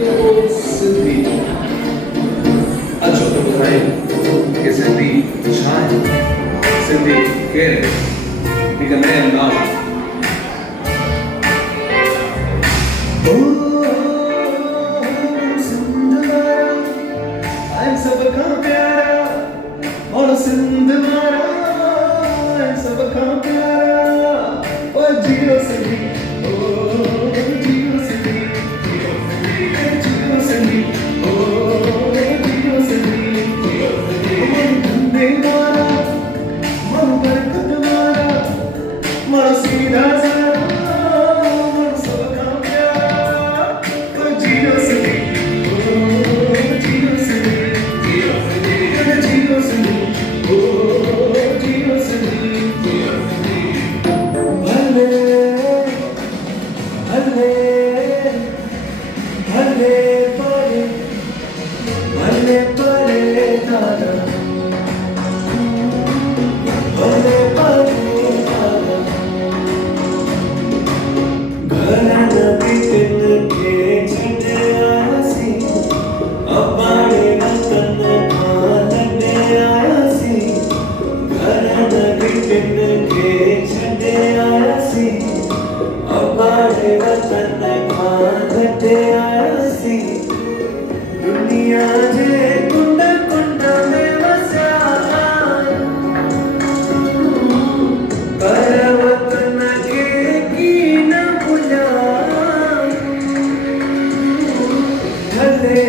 Radio सिद्धि। अच्छो तो बताए कि सिद्धि छाए, सिद्धि केयर, एक नए अंदाज में। सबका प्यारा और सिंध मारा, सबका प्यारा और जियो सिंधी, ओ जियो सिंधी, जियो सिंधी, ओ जियो सिंधी, मन धंधे मारा, मन बरकत मारा, मन सीधा साधा, मन सबका प्यारा और जियो सिंधी, ओ जियो सिंधी, जियो सिंधी, ओ जियो सिंधी, जियो सिंधी। भले भले भले परे, भले परे दादा, भले परे दादा। घर नदी तिन के छड़े आसी, अबाड़े वतन खान दे आसी। घर नदी तिन के छड़े आसी, अबाड़े वतन खान दे आसी। दुनिया जे कुंड कुंड में वसा, पर वतन के की न भुला। भले